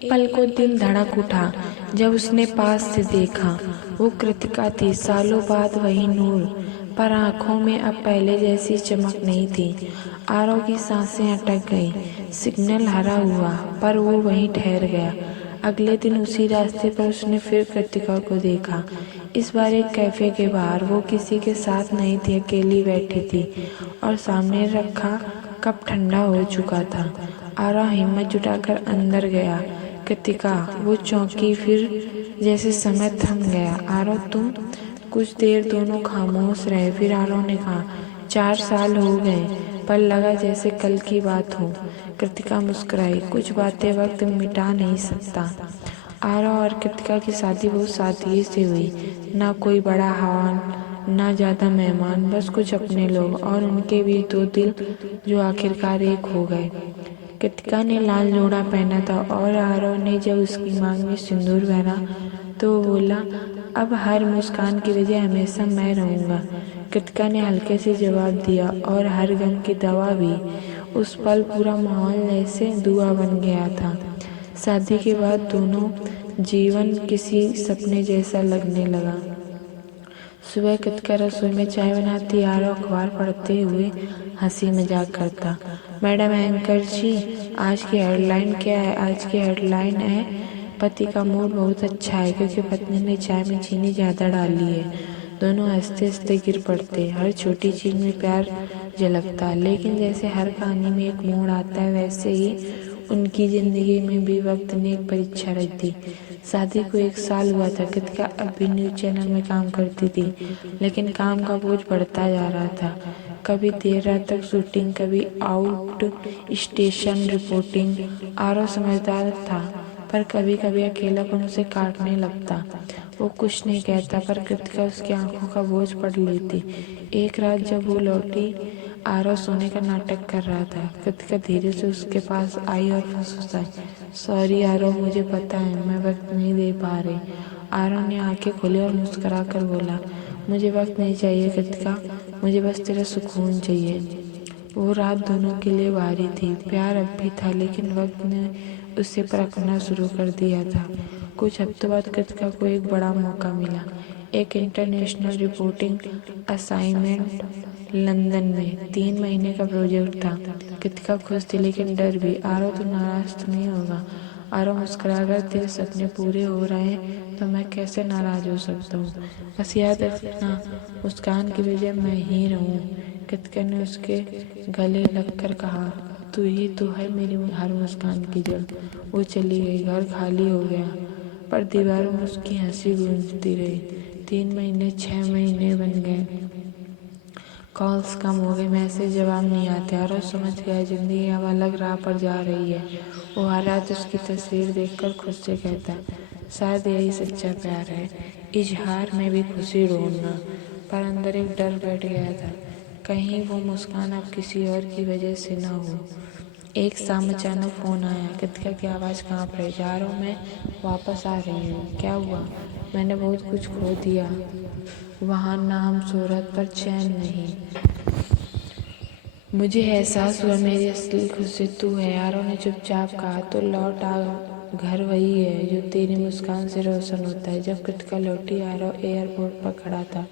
एक पल को दिल धड़क उठा जब उसने पास से देखा। वो कृतिका थी, सालों बाद वही नूर, पर आंखों में अब पहले जैसी चमक नहीं थी। आरव की सांसें अटक गईं, सिग्नल हरा हुआ, पर वो वहीं ठहर गया। अगले दिन उसी रास्ते पर उसने फिर कृतिका को देखा। इस बार एक कैफे के बाहर। वो किसी के साथ नहीं थी, अकेली बैठी थी और सामने रखा कप ठंडा हो चुका था। आरव हिम्मत जुटाकर अंदर गया। कृतिका, वो चौंकी, फिर जैसे समय थम गया। आरव, तुम? कुछ देर दोनों खामोश रहे, फिर आरव ने कहा, 4 साल हो गए, पर लगा जैसे कल की बात हो। कृतिका मुस्कुराई, कुछ बातें वक्त मिटा नहीं सकता। आरव और कृतिका की शादी बहुत सादगी से हुई। ना कोई बड़ा हवन, ना ज्यादा मेहमान, बस कुछ अपने लोग और उनके भी 2 दिल जो आखिरकार एक हो गए। कृतिका ने लाल जोड़ा पहना था और आरव ने जब उसकी मांग में सिंदूर भरा तो वो बोला, अब हर मुस्कान की वजह हमेशा मैं रहूंगा। कृतिका ने हल्के से जवाब दिया, और हर गम की दवा भी। उस पल पूरा माहौल जैसे दुआ बन गया था। शादी के बाद दोनों जीवन किसी सपने जैसा लगने लगा। सुबह कृतिका रसोई में चाय बनाती, आरव अखबार पढ़ते हुए हंसी मजाक करता। मैडम एंकर जी, आज की हेडलाइन क्या है? आज की हेडलाइन है, पति का मूड बहुत अच्छा है क्योंकि पत्नी ने चाय में चीनी ज्यादा डाली है। दोनों हंसते हंसते गिर पड़ते। हर छोटी चीज में प्यार झलकता, लेकिन जैसे हर कहानी में एक मोड़ आता है, वैसे ही उनकी जिंदगी में भी वक्त ने एक परीक्षा रख दी। शादी को 1 साल हुआ था। कृतिका अब भी न्यूज चैनल में काम करती थी, लेकिन काम का बोझ बढ़ता जा रहा था। कभी देर रात तक शूटिंग, कभी आउट स्टेशन रिपोर्टिंग। आरव समझदार था, पर कभी कभी अकेलापन उसे काटने लगता। वो कुछ नहीं कहता, पर कृतिका उसकी आंखों का बोझ पढ़ लेती। एक रात जब वो लौटी, आरव सोने का नाटक कर रहा था। कृतिका धीरे से उसके पास आई और फुसफुसाई, सॉरी आरव, मुझे पता है मैं वक्त नहीं दे पा रही। आरव ने आंखें खोली और मुस्कुरा कर बोला, मुझे वक्त नहीं चाहिए कृतिका, मुझे बस तेरा सुकून चाहिए। वो रात दोनों के लिए भारी थी। प्यार अब भी था, लेकिन वक्त ने उसे परखना शुरू कर दिया था। कुछ हफ्तों बाद कृतिका को एक बड़ा मौका मिला, एक इंटरनेशनल रिपोर्टिंग असाइनमेंट लंदन में। 3 महीने का प्रोजेक्ट था। कृतिका खुश थी, लेकिन डर भी। आरव, तो नाराज तो नहीं होगा? आरव मुस्कुराकर, तेरे सपने पूरे हो रहे हैं तो मैं कैसे नाराज हो सकता हूँ। बस याद रखना, मुस्कान की वजह मैं ही रहूँ। कृतिका ने उसके गले लगकर कहा, तू ही तो है मेरी हर मुस्कान की जड़। वो चली गई, घर खाली हो गया, पर दीवारों में उसकी हंसी गूंजती रही। 3 महीने 6 महीने बन गए, कॉल्स कम हो गए, मैसेज जवाब नहीं आते। और समझ गया जिंदगी अब अलग राह पर जा रही है। वो हर रात उसकी तस्वीर देखकर खुद से कहता, शायद यही सच्चा प्यार है, इजहार में भी खुशी ढूंढना। पर अंदर एक डर बैठ गया था, कहीं वो मुस्कान अब किसी और की वजह से ना हो। एक शाम अचानक फोन आया। कृतिका की आवाज़ कांप रही, जा रहा हूँ, मैं वापस आ रही हूँ। क्या हुआ? मैंने बहुत कुछ खो दिया वहाँ, नाम, शोहरत, पर चैन नहीं। मुझे एहसास हुआ मेरी असली खुशी तू है। आरव ने चुपचाप कहा, तो लौट आ, घर वही है जो तेरी मुस्कान से रोशन होता है। जब कृतिका लौटी, आरव एयरपोर्ट पर खड़ा था।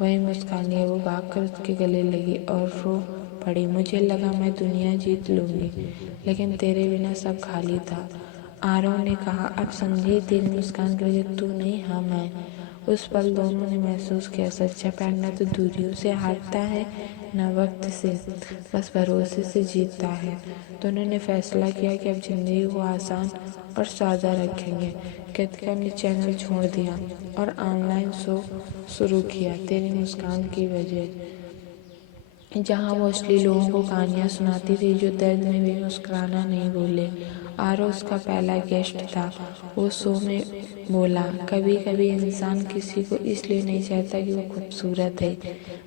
वही मुस्कान है। वो भागकर उसके गले लगी और रो पड़ी, मुझे लगा मैं दुनिया जीत लूंगी, लेकिन तेरे बिना सब खाली था। आरव ने कहा, अब समझी, तेरी मुस्कान की वजह तू नहीं, हाँ मैं। उस पल दोनों ने महसूस किया, सच्चा प्यार न तो दूरियों से हारता है, न वक्त से, बस भरोसे से जीतता है। दोनों ने फैसला किया कि अब जिंदगी को आसान और सादा रखेंगे। कृतिका ने चैनल छोड़ दिया और ऑनलाइन शो शुरू किया, तेरी मुस्कान की वजह, जहाँ वो असली लोगों को कहानियाँ सुनाती थी जो दर्द में भी मुस्कुराना नहीं भूले। आरव उसका पहला गेस्ट था। वो शो में बोला, कभी कभी इंसान किसी को इसलिए नहीं चाहता कि वो खूबसूरत है,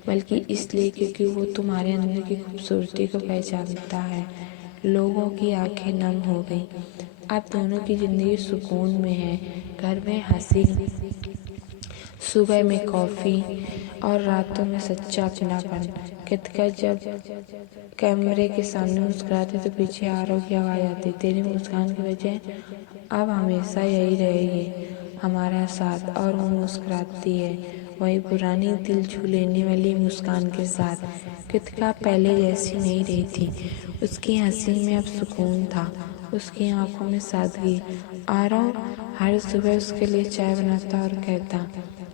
बल्कि इसलिए क्योंकि वो तुम्हारे अंदर की खूबसूरती को पहचानता है। लोगों की आंखें नम हो गई। अब दोनों की जिंदगी सुकून में है, घर में हंसी, सुबह में कॉफ़ी और रातों में सच्चा अपनापन। कृतिका जब कैमरे के सामने मुस्कुराती तो पीछे आरव की आवाज़ आती, तेरी मुस्कान की वजह अब हमेशा यही रहेगी हमारा साथ। और वो मुस्कुराती है, वही पुरानी दिल छू लेने वाली मुस्कान के साथ। कृतिका पहले जैसी नहीं रही थी। उसकी हंसी में अब सुकून था, उसकी आंखों में सादगी। आरव हर सुबह उसके लिए चाय बनाता और कहता,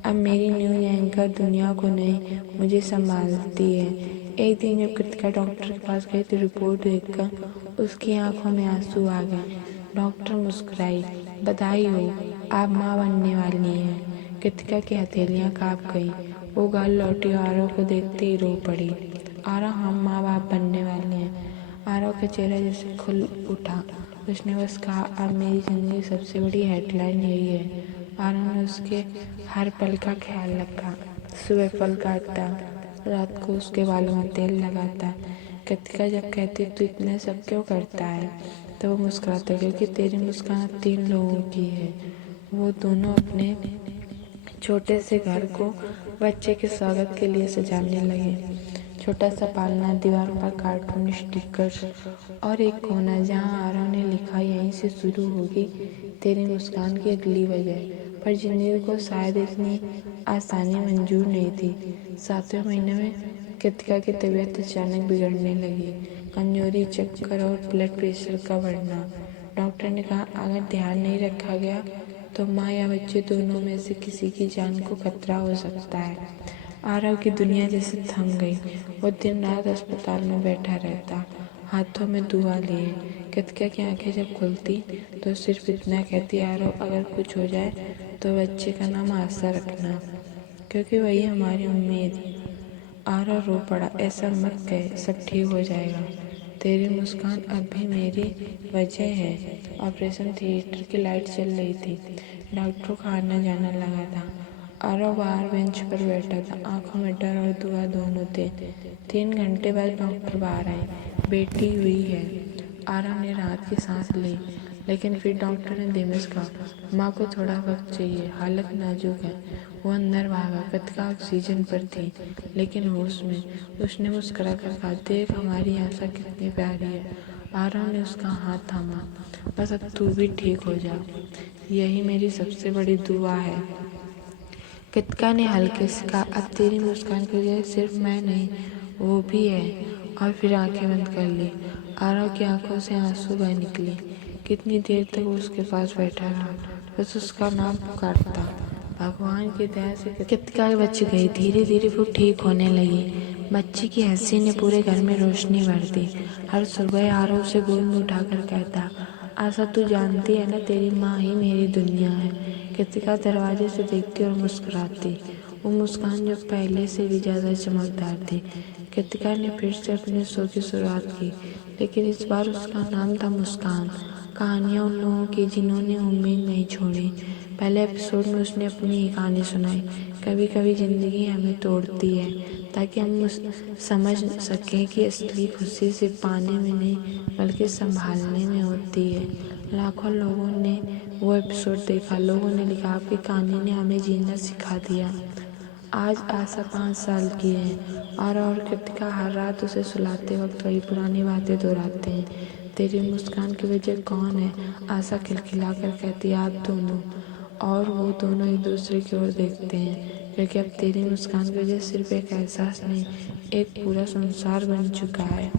अब मेरी न्यू एंकर दुनिया को नहीं, मुझे संभालती है। एक दिन जब कृतिका डॉक्टर के पास गई तो रिपोर्ट देखकर उसकी आंखों में आंसू आ गए। डॉक्टर मुस्कुराई, बधाई हो, आप माँ बनने वाली हैं। कृतिका की हथेलियाँ काँप गई। वो घर लौटी, आरव को देखते ही रो पड़ी। आरव, हम माँ बाप बनने वाले हैं। आरव का चेहरा जैसे खुल उठा। उसने बस कहा, अब मेरी जिंदगी की सबसे बड़ी हेडलाइन यही है। आरव ने उसके हर पल का ख्याल रखा। सुबह फल काटता, रात को उसके बालों में तेल लगाता। कृतिका जब कहती, तू इतना सब क्यों करता है, तो वो मुस्कुराता, क्योंकि तेरी मुस्कान अब 3 लोगों की है। वो दोनों अपने छोटे से घर को बच्चे के स्वागत के लिए सजाने लगे। छोटा सा पालना, दीवार पर कार्टून स्टिकर्स और एक कोना जहाँ आरव ने लिखा, यहीं से शुरू होगी तेरी मुस्कान की अगली वजह। पर जिंदगी को शायद इतनी आसानी मंजूर नहीं थी। 7वें महीने में कृतिका की तबीयत अचानक बिगड़ने लगी। कमजोरी, चक्कर और ब्लड प्रेशर का बढ़ना। डॉक्टर ने कहा, अगर ध्यान नहीं रखा गया तो माँ या बच्चे दोनों में से किसी की जान को खतरा हो सकता है। आरव की दुनिया जैसे थम गई। वो दिन रात अस्पताल में बैठा रहता, हाथों में दुआ लिए। कृतिका की आंखें जब खुलती तो सिर्फ इतना कहती, आरव, अगर कुछ हो जाए तो बच्चे का नाम आशा रखना, क्योंकि वही हमारी उम्मीद। आरव रो पड़ा, ऐसा मत कह, सब ठीक हो जाएगा। तेरी मुस्कान अब भी मेरी वजह है। ऑपरेशन थिएटर की लाइट चल रही थी। डॉक्टरों का आना जाना लगा था। आरव बाहर बेंच पर बैठा था, आंखों में डर और दुआ दोनों थे। 3 घंटे बाद डॉक्टर बाहर आए। बेटी हुई है। आरव ने राहत की सांस ली, लेकिन फिर डॉक्टर ने धीमे से कहा, माँ को थोड़ा वक्त चाहिए, हालत नाजुक है। वो अंदर भागा। कृतिका ऑक्सीजन पर थी, लेकिन होश में। उसने मुस्कुरा कर कहा, देख हमारी आशा कितनी प्यारी है। आरव ने उसका हाथ थामा, बस अब तू भी ठीक हो जा, यही मेरी सबसे बड़ी दुआ है। कृतिका ने हल्के से कहा, अब तेरी मुस्कान की वजह सिर्फ मैं नहीं, वो भी है। और फिर आंखें बंद कर ली। आरव की आंखों से आंसू बह निकले। कितनी देर तक वो उसके पास बैठा रहा, बस उसका नाम पुकारता। भगवान की दया से कृतिका बच गई। धीरे धीरे वो ठीक होने लगी। बच्ची की हंसी ने पूरे घर में रोशनी भर दी। हर सुबह आरव से गोद में उठाकर कहता, आशा, तू जानती है ना, तेरी माँ ही मेरी दुनिया है। कृतिका दरवाजे से देखती और मुस्कुराती, वो मुस्कान जो पहले से भी ज़्यादा चमकदार थी। कृतिका ने फिर से अपने शो की शुरुआत की, लेकिन इस बार उसका नाम था मुस्कान। कहानियाँ उन लोगों की जिन्होंने उम्मीद नहीं छोड़ी। पहले एपिसोड में उसने अपनी ही कहानी सुनाई, कभी कभी ज़िंदगी हमें तोड़ती है, ताकि हम समझ सकें कि असली खुशी सिर्फ पाने में नहीं बल्कि संभालने में होती है। लाखों लोगों ने वो एपिसोड देखा। लोगों ने लिखा, आपकी कहानी ने हमें जीना सिखा दिया। आज आशा 5 साल की है और कृतिका हर रात उसे सुलाते वक्त वही पुरानी बातें दोहराते हैं। तेरी मुस्कान की वजह कौन है, आशा खिलखिला कर कहती है, आप दोनों। और वो दोनों एक दूसरे की ओर देखते हैं, क्योंकि अब तेरी मुस्कान की वजह सिर्फ एक एहसास नहीं, एक पूरा संसार बन चुका है।